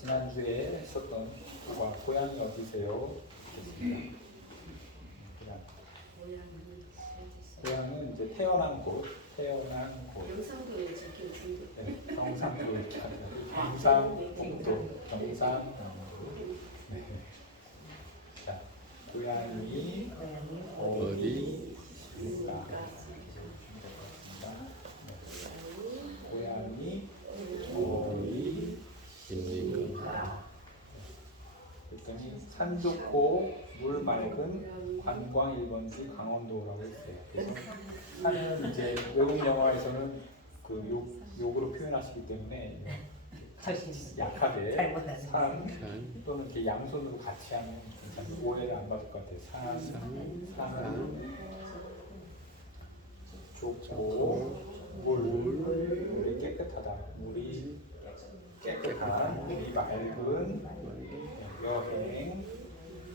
지난주에 했었던 고향이 어디세요? 됐습니다. 고향은 이제 태어난 곳. 영상도 지켜 중도. 네, 경상도 이렇게 하면 경상북도, 경상북도. 네. 자, 고향이 어디 있을까? 고향이 어디 있을까? 그랬더니 산 좋고 물 맑은 관광 1번지 강원도라고 했어요. 그래서 산은 이제 외국 영화에서는 그 욕으로 표현하시기 때문에 약하게 산 또는 이렇게 양손으로 같이 하면 괜찮아요. 오해를 안 받을 것 같아요. 산은 좋고 물이 깨끗하다. 물이 깨끗한 물이 맑은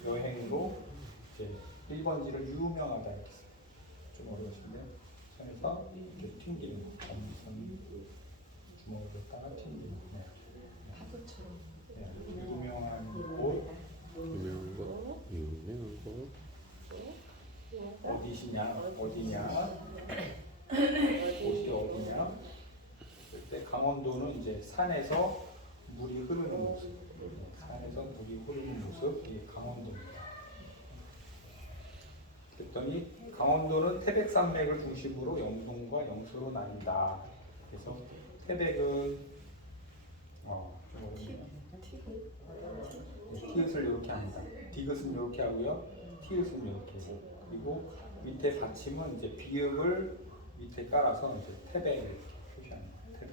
여행으로 이제 1번지를 유명하다 이렇게 써요. 좀 어려우신데 손에서 이렇게 튕기는 거. 주먹으로다가 튕기는 거. 파도처럼. 네. 유명한 곳 어디시냐? 어디냐? 곳이 어디냐? 그때 강원도는 이제 산에서 물이 흐르는 모습. 산에서 물이 흐르는 모습, 이게 강원도입니다. 그랬더니 강원도는 태백산맥을 중심으로 영동과 영서로 나뉜다. 그래서 태백은 티읕을 이렇게 합니다. 디귿은 이렇게 하고요. 티읕은 이렇게. 그리고 밑에 받침은 이제 비읍을 밑에 깔아서 이제 태백 이렇게 표시하는 거예요. 태백.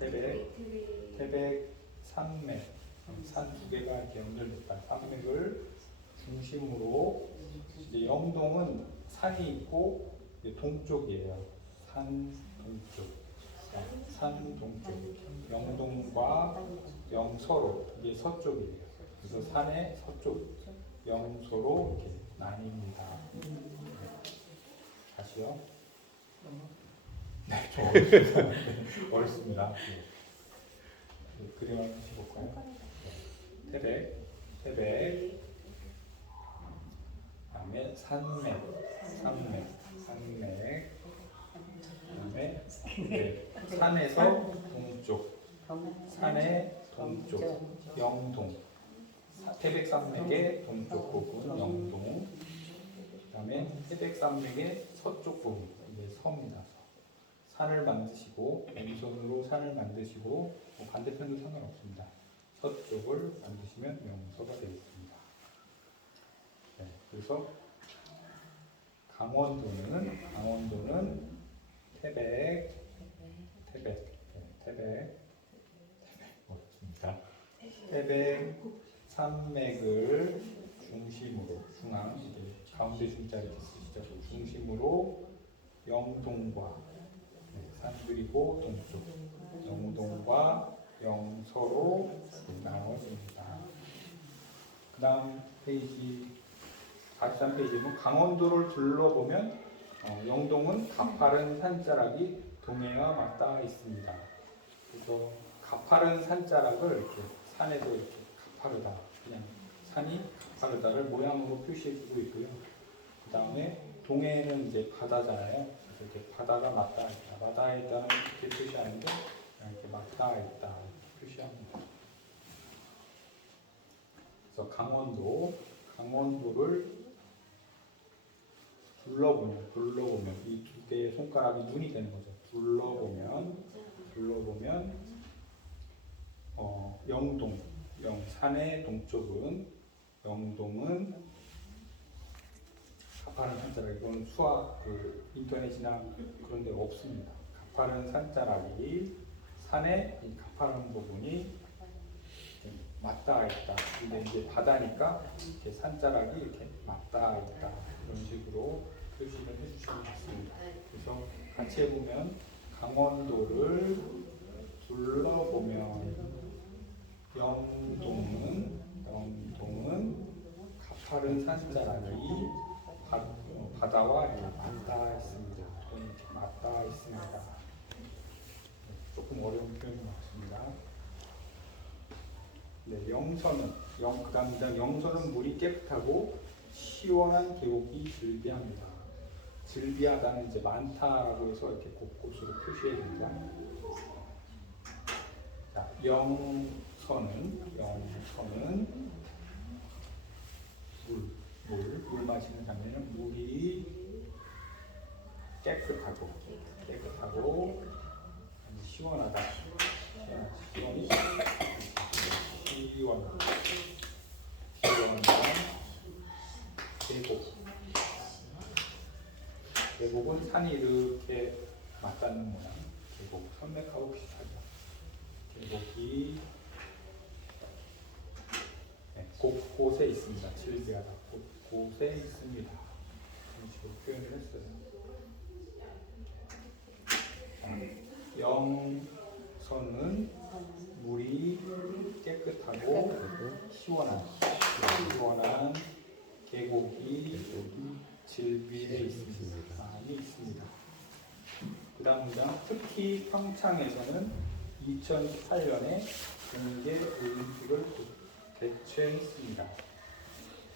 이렇게 태백 산맥. 산 두 개가 이렇게 연결됐다. 산맥을 중심으로 이제 영동은 산이 있고 동쪽이에요. 산 동쪽. 영동과 영서로 이게 서쪽이에요. 그래서 산의 서쪽 영서로 이렇게 나뉩니다. 다시요. 네, 좀 어렵습니다. 그림 한번 보실까요? 태백. 다음에 산맥. 그다음에 산에서 동쪽. 산의 동쪽. 영동. 태백산맥의 동쪽 부분 영동. 그다음에 태백산맥의 서쪽 부분 이게 서입니다. 산을 만드시고 왼손으로 산을 만드시고 반대편도 상관없습니다. 서쪽을 만드시면 영서가 되겠습니다. 네, 그래서 강원도는 태백 어렵습니다. 태백 산맥을 중심으로 가운데 중자를 쓰시죠. 중심으로 영동과 산 그리고 동쪽 영동과 영서로 나눠집니다. 그 다음 페이지 43페이지는 강원도를 둘러보면 영동은 가파른 산자락이 동해와 맞닿아 있습니다. 그래서 가파른 산자락을 이렇게 산에도 이렇게 가파르다, 그냥 산이 가파르다를 모양으로 표시해주고 있고요. 그 다음에 동해는 이제 바다잖아요. 그래서 이렇게 바다가 맞닿아 있다. 맞닿아 있다는 이렇게 표시하는데 이렇게 맞닿아 있다 이렇게 표시합니다. 그래서 강원도를 둘러보면 이 두 개의 손가락이 눈이 되는 거죠. 둘러보면 영동, 산의 동쪽은 영동은 가파른 산자락. 이건 수학 인터넷이나 그런 데 없습니다. 가파른 산자락이 산의 이 가파른 부분이 맞닿아 있다. 근데 이제 바다니까 이렇게 산자락이 이렇게 맞닿아 있다. 이런 식으로 표시를 해주시면 좋습니다. 그래서 같이 해보면 강원도를 둘러보면 영동은 가파른 산자락이 바다와 맞닿아 있습니다. 조금 어려운 표현인 것 같습니다. 네, 영서는 그다음에 영서는 물이 깨끗하고 시원한 계곡이 즐비합니다. 즐비하다는 이제 많다라고 해서 이렇게 곳곳으로 표시해 줍니다. 자, 영서는 물 마시는 장면은 물이 깨끗하고 시원하다. 시원한 계곡은 산이 이렇게 맞닿는 모양. 계곡 산맥하고 비슷하죠. 계곡이 곳곳에 있습니다. 즐비하다 곳곳에 있습니다. 이런 식으로 표현을 했어요. 영서는 물이 깨끗하고 시원한 계곡이 즐비해 있습니다. 많이 있습니다. 그 다음 문장, 특히 평창에서는 2018년에 동계 올림픽을 개최했습니다.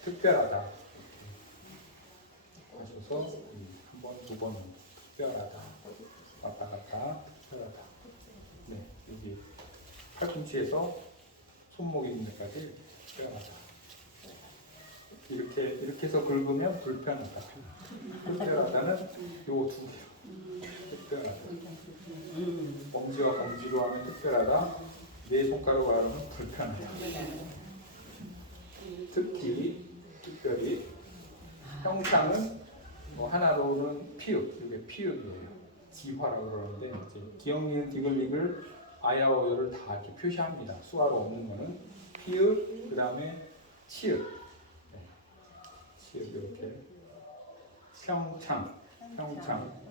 특별하다 하셔서 한 번, 두 번 특별하다, 왔다 갔다 특별하다. 네, 여기 팔꿈치에서 손목 있는 데까지 특별하다. 이렇게 해서 긁으면 불편하다. 특별하다는 요 두 개로 특별하다. 엄지와 검지로 하면 특별하다. 네 손가락으로 하면 불편하다. 특별히 평창은 하나로는 피읍, 이게 피읍이에요. 지화라고 그러는데 이제 기역리은 디귿릭을 아야어를 다 이렇게 표시합니다. 수화로 없는 거는 피읍, 그 다음에 치읍, 치읍 이렇게 평창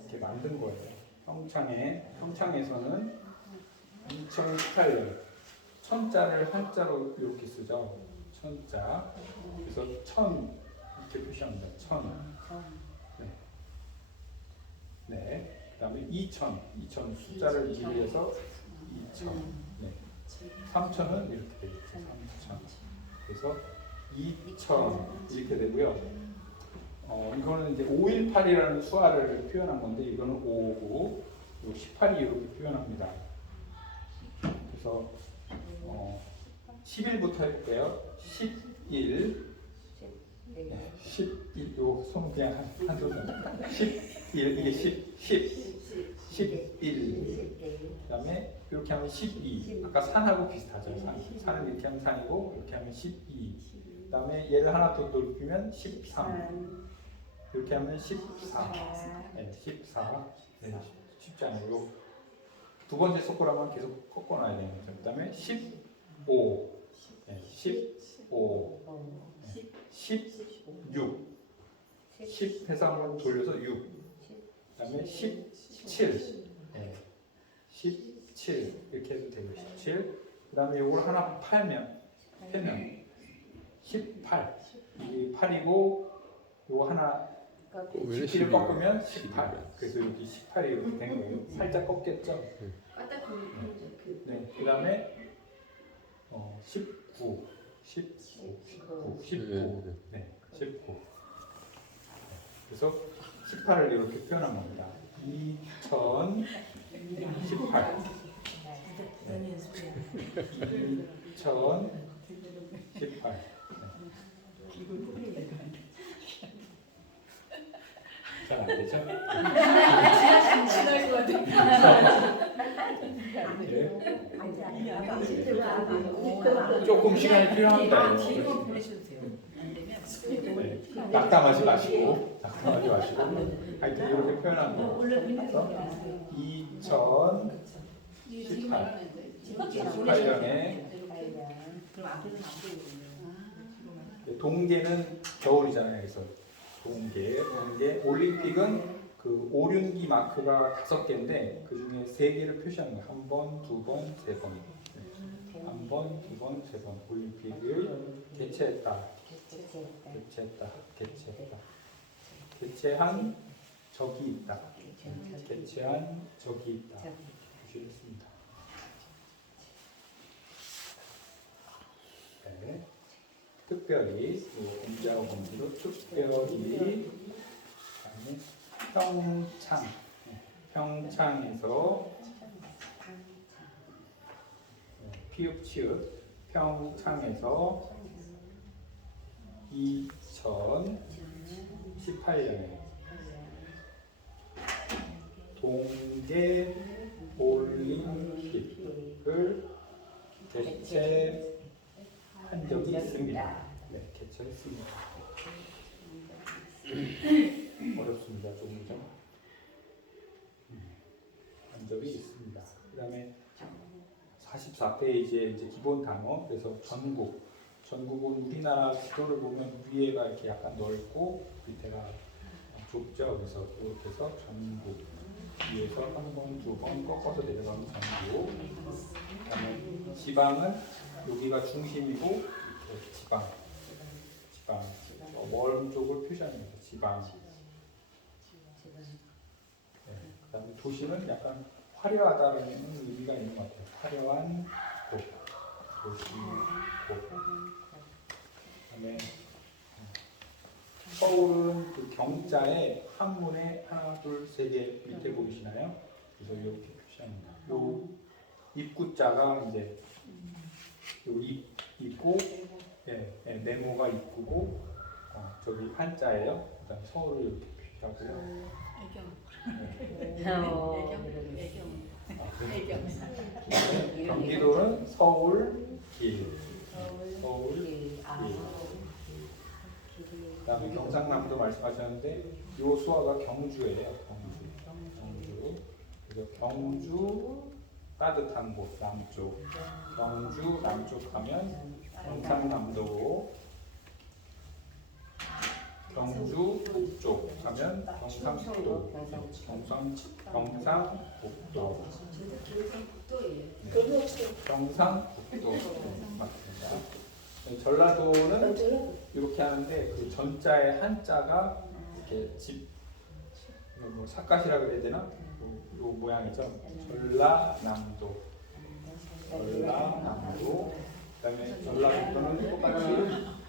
이렇게 만든 거예요. 평창에서는 2018년 천자를 한자로 이렇게 쓰죠. 천자. 그래서 천 이렇게 표시합니다. 천. 네. 그다음에 2000 숫자를 이해해서 2000. 네. 3000은 이렇게 되겠죠. 3000. 그래서 2000 이렇게 되고요. 이거는 이제 518이라는 수화를 표현한 건데 이거는 559, 18이 이렇게 표현합니다. 그래서 11부터 해볼게요. 11, 11, 요 손 그냥 한 손. 11, 이게 11. 그다음에 이렇게 하면 12. 아까 산하고 비슷하죠. 산은 이렇게 하면 산이고 이렇게 하면 12. 그다음에 얘를 하나 더 넓히면 13. 이렇게 하면 14. 네, 14. 네, 쉽지 않아요. 두 번째 섞으라면 계속 꺾어놔야 되는 거죠. 그다음에 15. 네, 15. 네, 16. 10 해서 한번 돌려서 6. 그다음에 17. 네, 17 이렇게 해도 되고 17. 그다음에 이걸 하나 패면 18. 이게 8이고 이거 하나 17을 꺾으면 18. 그래서 여기 18이 이렇게 된 거예요. 살짝 꺾였죠. 네. 그다음에 19. 네, 19. 그래서 18을 이렇게 표현한 겁니다. 2018. 2018. 잘 안 되죠? 지날 것 같아. 조금 시간이 필요합니다. 뒤로 보내셔도 돼요. 안 되면 네. 낙담하지 마시고 하여튼 이렇게 표현한 거. 2018년에 동계는 겨울이잖아요. 그래서 동계 올림픽은 그 오륜기 마크가 5개인데 그 중에 3개를 표시하는 거예요. 한 번, 두 번, 세 번. 한 번, 두 번, 세 번 올림픽을 개최했다. 개최한 적이 있다. 표시했습니다. 특별히 공자하고 검지로 특별히 그다음에 평창 평창에서 피읍 치읍 평창에서 2018년에 동계 올림픽을 개최한 적이 있습니다. 네, 개최했습니다. 어렵습니다. 조금 좀. 한 적이 있습니다. 그다음에 44페이지에 이제 기본 단어, 그래서 전국은 우리나라 지도를 보면 위에가 이렇게 약간 넓고 밑에가 좁죠. 그래서 이렇게 해서 전국 위에서 한 번, 두 번 꺾어서 내려가면 전국. 그다음에 지방은 여기가 중심이고 이렇게 지방 멀은 쪽을 표시하는 거죠. 지방. 네. 그다음에 도시는 약간 화려하다는 의미가 있는 것 같아요. 화려한 곳, 도시, 곳. 그다음에 서울은 그 경자에 한문에 하나, 둘, 세 개 밑에 보이시나요? 그래서 이렇게 표시합니다. 요 입구자가 이제 요 입구, 네모가 입구고, 저기 한자예요. 그다음 서울을 이렇게 표시하고요. 경기도는 서울길. 그다음에 경상남도 말씀하셨는데 요 수화가 경주예요. 경주. 그래서 경주 따뜻한 곳 남쪽. 경주 남쪽 하면 경상남도고, 경주 북쪽 하면 경상북도. 경상북도. 경상북도 맞습니다. 전라도는 이렇게 하는데 그 전자의 한자가 이렇게 뭐 사갓이라 그래야 되나? 요 모양이죠. 전라남도. 그다음에 전라북도는 똑같이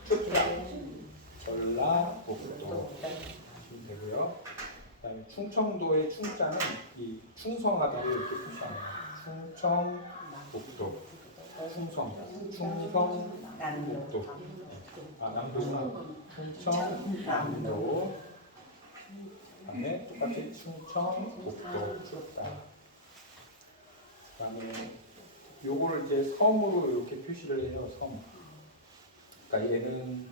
춥다. 전라북도 보시면 되고요. 그다음에 충청도의 충자는 이 충성하다를 이렇게 표시합니다. 충청북도. 충성북도. 남도구나. 충청남도. 그다음에 똑같이 충청북도 춥다. 그다음에 요거를 이제 섬으로 이렇게 표시를 해요. 섬. 그러니까 얘는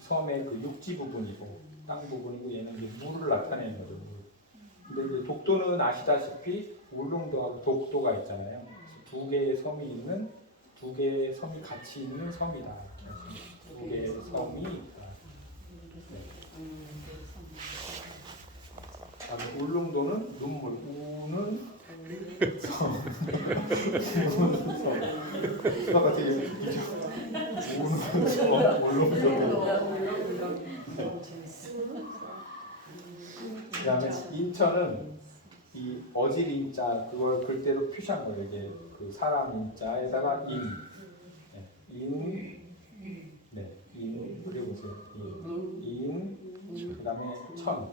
섬의 그 육지 부분이고 땅 부분이고 얘는 이제 물을 나타내는 거죠. 근데 이제 독도는 아시다시피 울릉도하고 독도가 있잖아요. 두 개의 섬이 같이 있는 섬이다. 두 개의 섬이 있다. 다음에 울릉도는 눈물, 우는 섬. 수가 되게 웃기죠. 우는 섬, 울릉도. 그다음에 인천은 이 어질 인자 그걸 글대로 표시한 거예요. 이게 그 사람 인자에다가 인 그려보세요. 그다음에 인천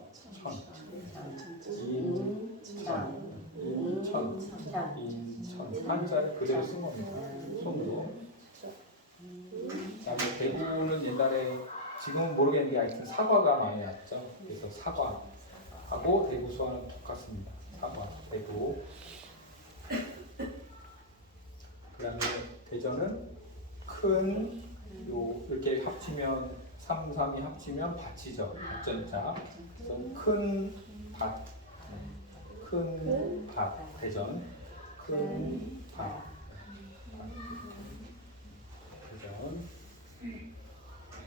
한자를 그대로 쓴 겁니다. 손으로. 그다음에 대구는 옛날에 지금은 모르겠는데 하여튼 사과가 많이 났죠. 그래서 사과하고 대구 수화는 똑같습니다. 사과, 대구. 그다음에 대전은 큰 이렇게 합치면 3, 3이 합치면 밭이죠. 밭전자. 그래서 큰 밭, 대전, 큰 밭. 대전.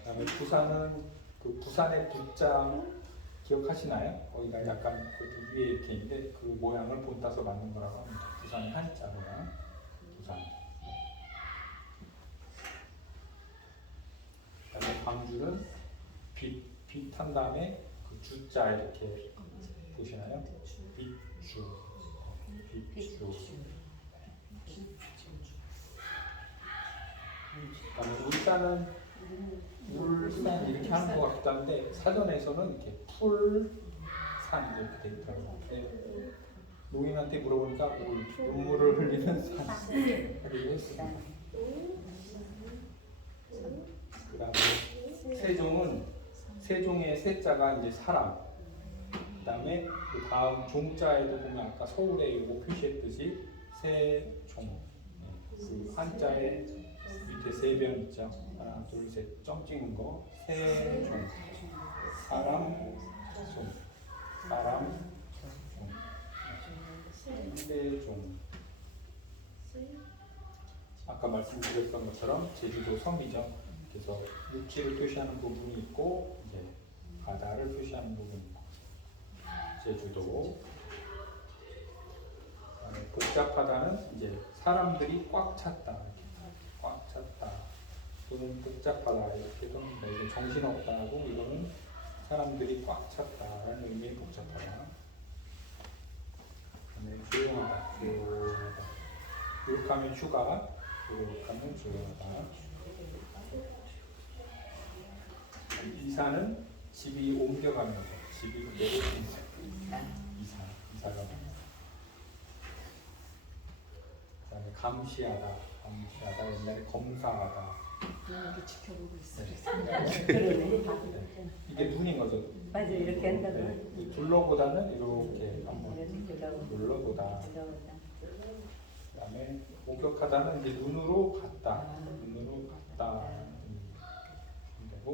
그다음에 부산은 그 부산의 부자 기억하시나요? 거기가 약간 그 위에 이렇게 있는데 그 모양을 본따서 만든 거라고 합니다. 부산의 한자 모양. 부산. 그다음에 광주는 빛한 다음에 그 주자 이렇게 보시나요? 빛주. 그다음에 울산은 풀산 이렇게 하는 것 같기도 한데 사전에서는 이렇게 풀산 이렇게 돼 있더라고요. 네. 노인한테 물어보니까 눈물을 흘리는 산 하기로 했습니다. 그다음에 세종은 세종의 세자가 이제 사람. 그다음에 그 다음 종자에도 보면 아까 서울에 이거 표시했듯이 세종. 그 한자에 밑에 세 변 있죠. 하나, 둘, 셋, 점 찍는 거. 세종. 사람, 종. 사람, 종. 세종. 아까 말씀드렸던 것처럼 제주도 섬이죠. 그래서 육지를 표시하는 부분이 있고 이제 바다를 표시하는 부분이 있고 제주도. 복잡하다는 이제 사람들이 꽉 찼다, 이렇게. 꽉 찼다. 또는 복잡하다 이렇게도 합니다. 이게 정신없다고 이거는 사람들이 꽉 찼다라는 의미의 복잡하다. 그다음에 조용하다, 조용하다. 욕하면 휴가, 욕하면 조용하다. 이사는 집이 옮겨가는 거죠. 집이 내려오는 이사가. 그다음에 감시하다, 옛날에 검사하다. 이렇게 지켜보고 있어요. 네. 이게 눈인 거죠. 맞아요. 이렇게 한다고. 네. 둘러보다는 이렇게 한번 둘러보다. 그다음에 목격하다는 이제 눈으로 봤다. 눈으로 봤다. 되고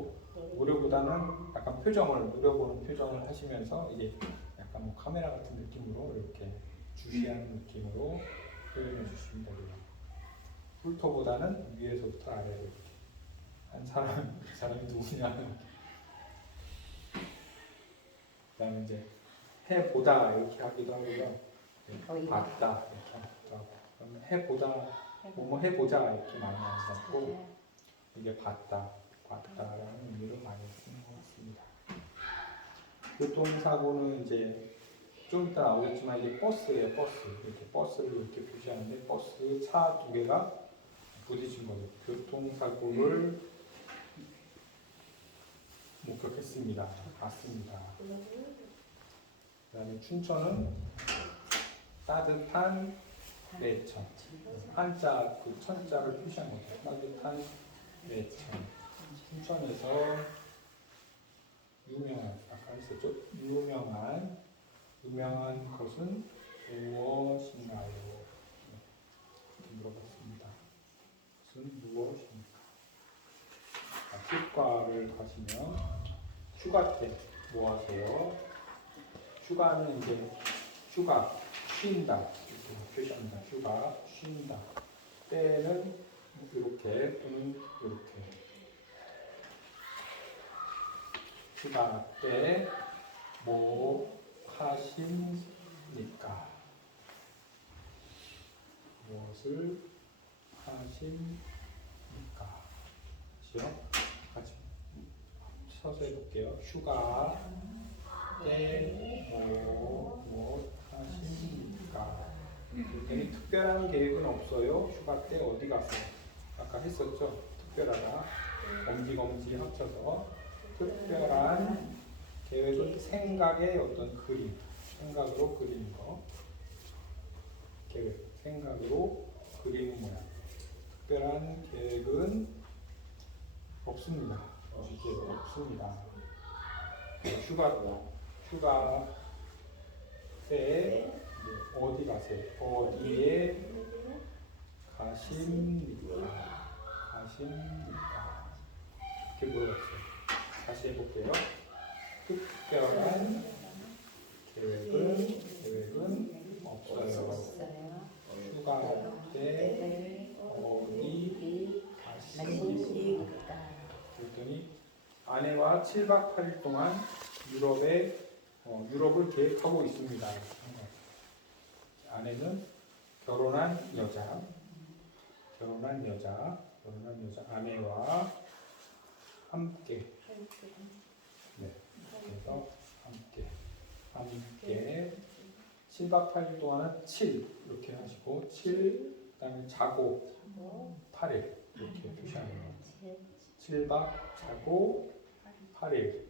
무료보다는 약간 표정을 무려보는 표정을 하시면서 이게 약간 뭐 카메라 같은 느낌으로 이렇게 주시하는 느낌으로 표현해 주시면 되고요. 훑어보다는 위에서부터 아래로 이렇게 한 사람 이 사람이 누구냐. 그다음에 이제 해보다 이렇게 하기도 하고요. 봤다 이렇게 하기도 하고. 그러면 해보다 뭐뭐 해보자 이렇게 많이 하셨고 이게 봤다라는 의미로 많이 쓰는 것 같습니다. 교통사고는 이제 좀 이따 나오겠지만 이게 버스예요. 버스. 이렇게 버스를 이렇게 표시하는데 버스 차 두 개가 부딪힌 거죠. 교통사고를 목격했습니다. 봤습니다. 그다음에 춘천은 따뜻한 내천. 한자 그 천자를 표시한 거죠. 따뜻한 내천. 춘천에서 유명한 아까 했었죠. 유명한 것은 무엇인가요? 이렇게 물어봤습니다. 것은 무엇입니까? 휴가를 가시면 휴가 때 뭐 하세요? 휴가는 이제 휴가 쉰다 이렇게 표시합니다. 휴가 쉰다. 때는 이렇게 또는 이렇게. 휴가 때 뭐 하십니까? 무엇을 하십니까? 그렇죠? 같이 서서 해볼게요. 휴가 때 뭐 하십니까? 굉장히 특별한 계획은 없어요. 휴가 때 어디 가세요? 아까 했었죠? 특별하다. 검지 합쳐서 특별한 계획은 생각의 어떤 그림, 생각으로 그리는 거. 계획, 생각으로 그리는 모양. 특별한 계획은 없습니다. 계획 없습니다. 휴가 때 어디 가세요? 어디에 가십니까? 이렇게 물어봤어요. 다시 해볼게요. 특별한 계획은 없어요. 휴가 때 어디 가십니까? 그랬더니 아내와 7박 8일 동안 유럽을 계획하고 있습니다. 아내는 결혼한 여자, 아내와 함께. 네, 그래서 함께 7박 8일 동안은 7 이렇게 하시고 7 그다음에 자고 8일 이렇게 표시하는 거예요. 7박 자고 8일.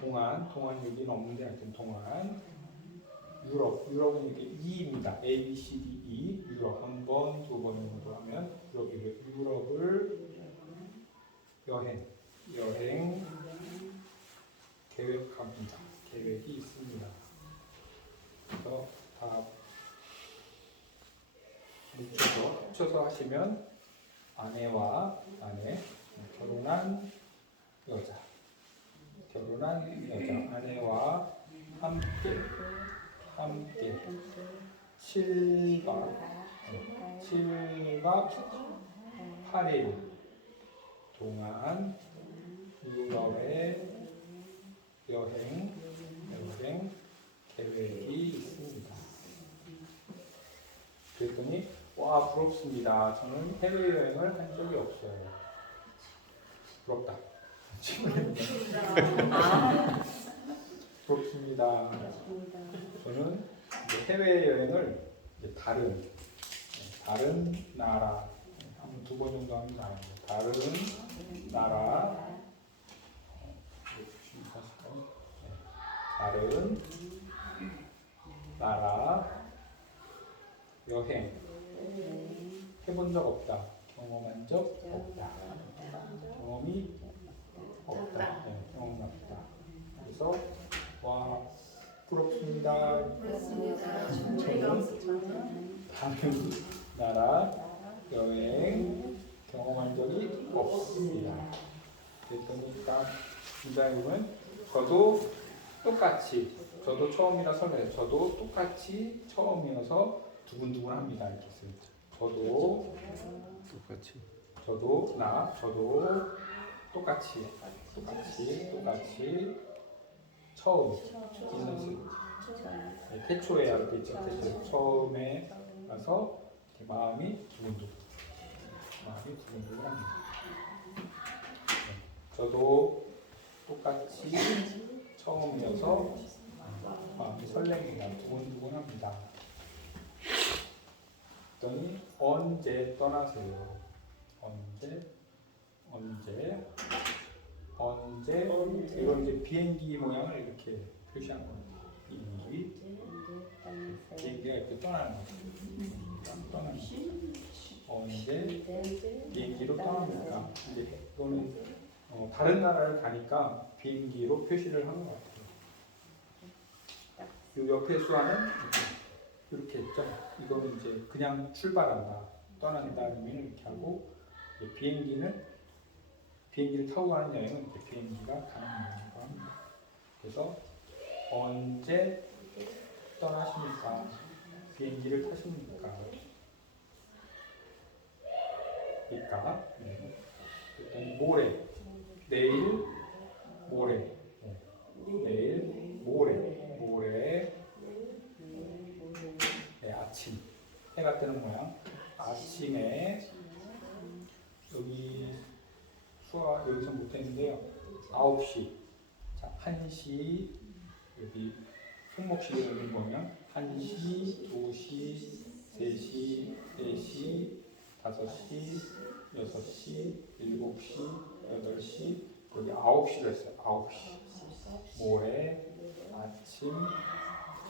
동안 여기는 없는데 하여튼 동안. 유럽은 이렇게 2입니다. A, B, C, D, E. 유럽 한 번, 두 번 정도 하면 유럽을 여행 계획합니다. 계획이 있습니다. 그래서 다 묻혀서 하시면 아내, 결혼한 여자, 아내와 함께 7박 8일 동안 유럽에 여행 계획이 있습니다. 그랬더니 와 부럽습니다. 저는 해외여행을 한 적이 없어요. 부럽다. 부럽습니다. 저는 이제 해외여행을 이제 다른 나라 한 두 번 정도 합니다. 다른 나라 다른 나라 여행 해본 적 없다. 경험한 적 없다. 경험이 없다. 경험이 없다. 그래서 와 부럽습니다. 저는 다른 나라 여행 경험한 적이 없습니다. 그랬더니 딱 기자님은 저도 처음이라 설레요. 저도 똑같이 처음이어서 두근두근합니다. 이렇게 써요. 저도 똑같이 처음 있는 태초에 알고 있죠. 태초 처음에 가서 마음이 두근두근합니다. 저도 똑같이 처음이어서 마음이 설렙니다. 두근두근합니다. 그랬더니 언제 떠나세요? 언제 이건 이제 비행기 모양을 이렇게 표시한 겁니다. 비행기가 이렇게 떠나는 거죠. 언제 비행기로 떠납니까? 이제 이거는 다른 나라를 가니까 비행기로 표시를 한 것 같아요. 이 옆에 수화는 이렇게 있죠. 이거는 이제 그냥 출발한다, 떠난다는 의미는 이렇게 하고, 비행기를 타고 가는 여행은 이렇게 비행기가 가는 여행이라고 합니다. 그래서 언제 떠나십니까? 비행기를 타십니까? 일단 내일 모레 아침 해가 뜨는 모양. 아침에 여기 수화 여기서 못했는데요. 9시, 자 1시 여기 손목시계 여기 보면 1시, 2시, 3시, 4시, 5시, 6시, 7시, 8시, 여기 9시로 했어요. 9시. 모레 아침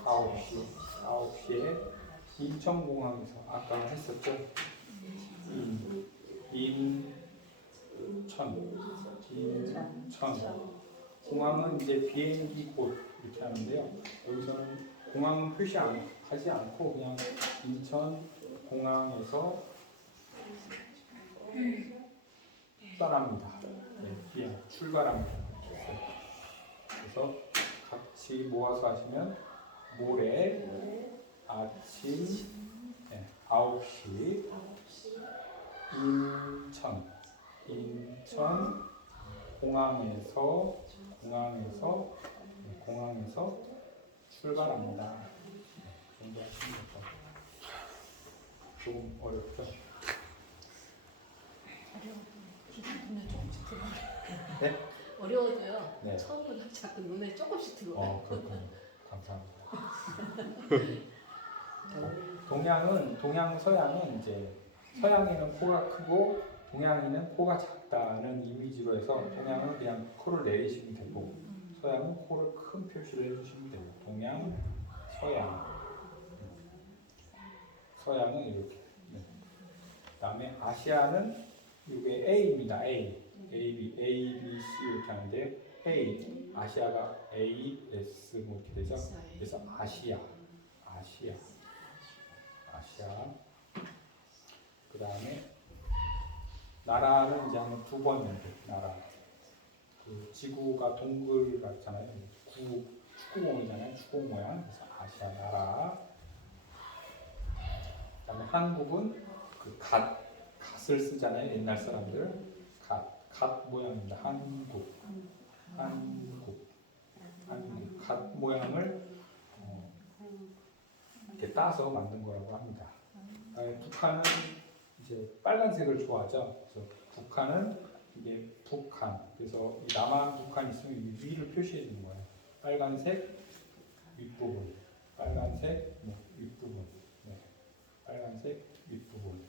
9시에 인천공항에서 아까 했었죠. 인천 공항은 이제 비행기 곳 이렇게 하는데요. 여기서는 공항은 표시하지 않고 그냥 인천 공항에서 떠납니다. 출발합니다. 그래서 같이 모아서 하시면 모레 아침 9시 인천 공항에서 출발합니다. 정도 하시면 될 것 같아요. 조금 어렵죠? 눈에 조금씩 들어와요. 네? 어려워도요. 네. 처음보다 자꾸 눈에 조금씩 들어와요. 그렇군요. 감사합니다. 동양 서양은 이제 서양에는 코가 크고 동양인은 코가 작다는 이미지로 해서 동양은 그냥 코를 내리시면 되고 서양은 코를 큰 표시를 해주시면 돼요. 동양, 서양. 서양은 이렇게. 네. 그다음에 아시아는 이게 A입니다. A, B, C 이렇게 하는데 A, 아시아가 A, S 뭐 이렇게 되죠. 그래서 아시아. 그다음에 나라는 이제 한 두 번인데 나라. 그 지구가 동글 같잖아요. 축구공이잖아요. 축구 모양. 그래서 아시아 나라. 그다음에 한국은 그 갓을 쓰잖아요. 옛날 사람들 갓 모양입니다. 한국 갓 모양을 이렇게 따서 만든 거라고 합니다. 북한은 이제 빨간색을 좋아하죠. 그래서 북한은 이게 북한. 그래서 이 남한 북한 있으면 이 위를 표시해 주는 거예요. 빨간색 윗부분, 빨간색 윗부분, 네. 빨간색 윗부분.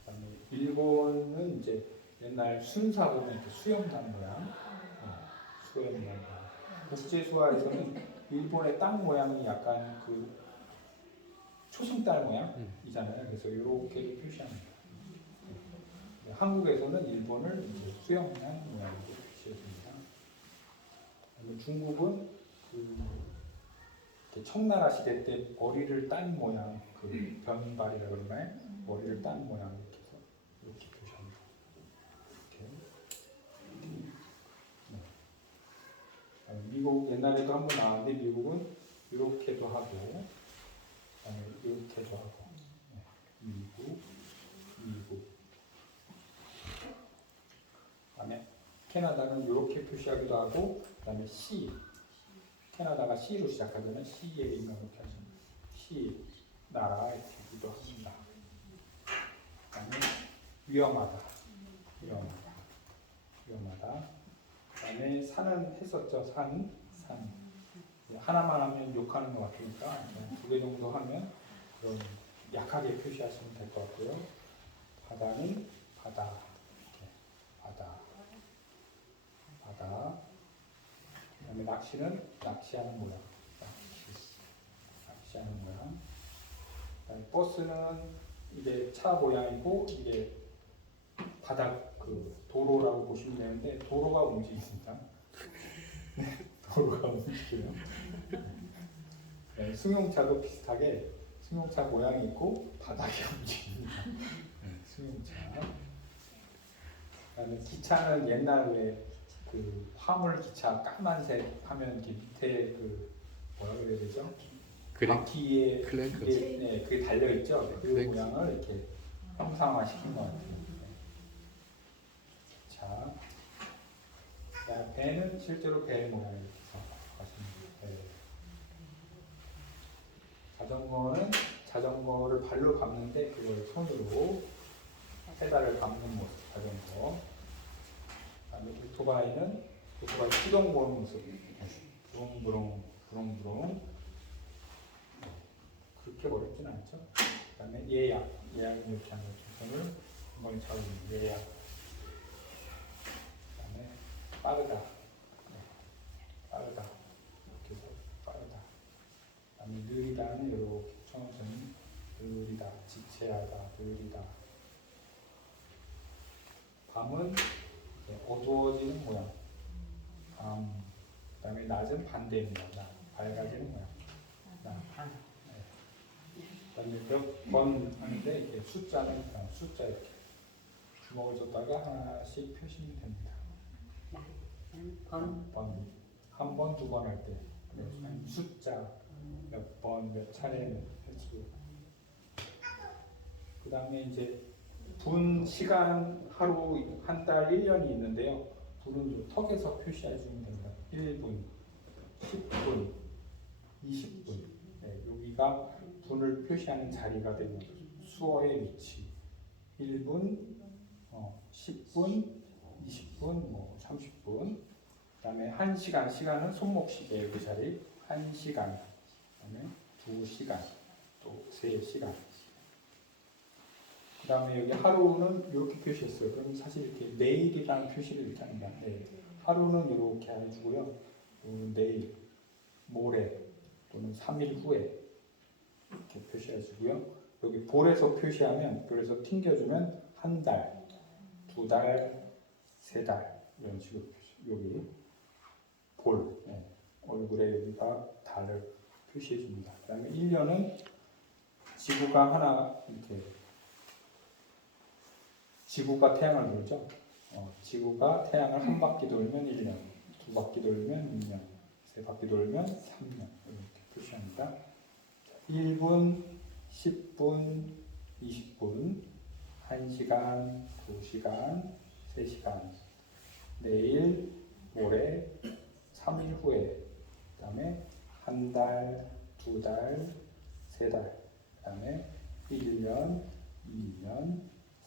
그다음에 일본은 이제 옛날 순사 보면 이렇게 수염난 모양, 수염난 모양. 국제수화에서는 일본의 땅 모양이 약간 그 초승달 모양이잖아요. 그래서 이렇게 표시합니다. 한국에서는 일본을 이제 수염난 모양으로 표시해줍니다. 중국은 그 청나라 시대 때 머리를 딴 모양, 그 변발이라 그러나요? 머리를 딴 모양 이렇게 표시합니다. 이렇게. 미국 옛날에도 한번 나왔는데 미국은 이렇게도 하고, 이렇게도 하고, 미국. 그다음에 캐나다는 이렇게 표시하기도 하고, 그다음에 C. 캐나다가 C로 시작하면 C의 이름을 이렇게 하십니다. C 나라 이렇게도 합니다. 그다음에 위험하다. 그다음에 산은 했었죠. 산. 하나만 하면 욕하는 것 같으니까 두 개 정도 하면 그런 약하게 표시하시면 될 것 같고요. 바다는 바다. 그다음에 낚시는 낚시하는 모양. 그다음에 버스는 이게 차 모양이고 이게 바닥 그 도로라고 보시면 되는데 도로가 움직입니다. 도로가 움직여요. 네, 승용차도 비슷하게 승용차 모양이 있고 바닥이 움직입니다. 승용차. 그다음에 기차는 옛날에 그 화물 기차 까만색 하면 이렇게 밑에 그 뭐라 그래야 되죠? 바퀴에 그게 달려 있죠. 그 모양을 이렇게 형상화 시킨 것 같아요. 자, 배는 실제로 배 모양이 이렇게 가십니다. 자전거는 자전거를 발로 밟는데 그걸 손으로 페달을 밟는 모습 자전거. 그다음에 오토바이는 오토바이 시동 거는 모습. 부릉부릉. 그렇게 어렵진 않죠. 그다음에 예약은 이렇게 하는 손을 한번 잡으면 예약. 그다음에 빠르다. 이렇게 해서 빠르다. 그다음에 느리다는 이렇게 천천히 느리다, 지체하다, 느리다. 밤은 어두워지는 모양. 그다음에 낮은 반대입니다. 밝아지는 모양. 그다음에 몇 번 하는데 이렇게 숫자는 그냥 숫자 이렇게 주먹을 줬다가 하나씩 표시면 됩니다. 한 번, 두 번 할 때 숫자 몇 번, 몇 차례 횟수. 그다음에 이제 분, 시간, 하루, 한 달, 1년이 있는데요. 분은 턱에서 표시해 주면 됩니다. 1분, 10분, 20분. 네, 여기가 분을 표시하는 자리가 되는 수어의 위치. 1분, 10분, 20분, 30분. 그다음에 1시간, 시간은 손목시계 그 자리. 1시간. 그다음에 2시간, 또 3시간. 그다음에 여기 하루는 이렇게 표시했어요. 그럼 사실 이렇게 내일이라는 표시를 이렇게 합니다. 내일. 하루는 이렇게 해주고요. 내일, 모레 또는 3일 후에 이렇게 표시해주고요. 여기 볼에서 표시하면 볼에서 튕겨주면 한 달, 두 달, 세 달 이런 식으로 표시. 여기 볼, 얼굴에 여기가 달을 표시해 줍니다. 그다음에 1년은 지구가 하나 이렇게 지구가 태양을 돌죠. 지구가 태양을 한 바퀴 돌면 1년, 두 바퀴 돌면 2년, 세 바퀴 돌면 3년 이렇게 표시합니다. 1분, 10분, 20분, 1시간, 2시간, 3시간, 내일, 모레, 3일 후에, 그 다음에 한 달, 두 달, 세 달, 그 다음에 1년, 2년,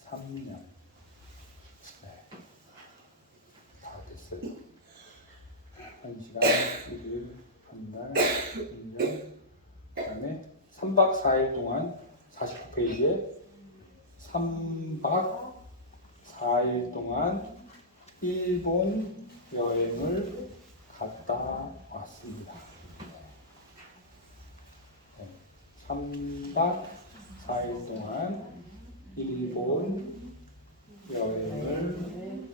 3년. 네. 다 됐어요. 1시간, 1일, 한 달, 1년, 그 다음에 3박 4일 동안 49페이지에 3박 4일 동안 일본 여행을 갔다 왔습니다. 네. 3박 4일 동안 일본 여행을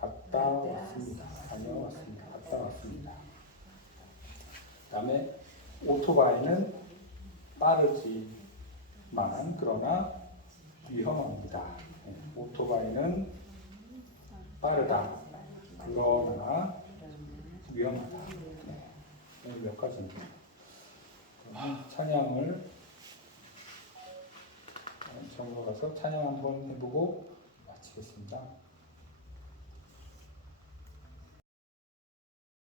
갔다 왔습니다. 다녀왔습니다. 갔다 왔습니다. 그 다음에 오토바이는 빠르지만 그러나 위험합니다. 오토바이는 빠르다. 그러나 위험하다. 몇 가지입니다. 찬양을 정으로 가서 찬양 한번 해보고 마치겠습니다.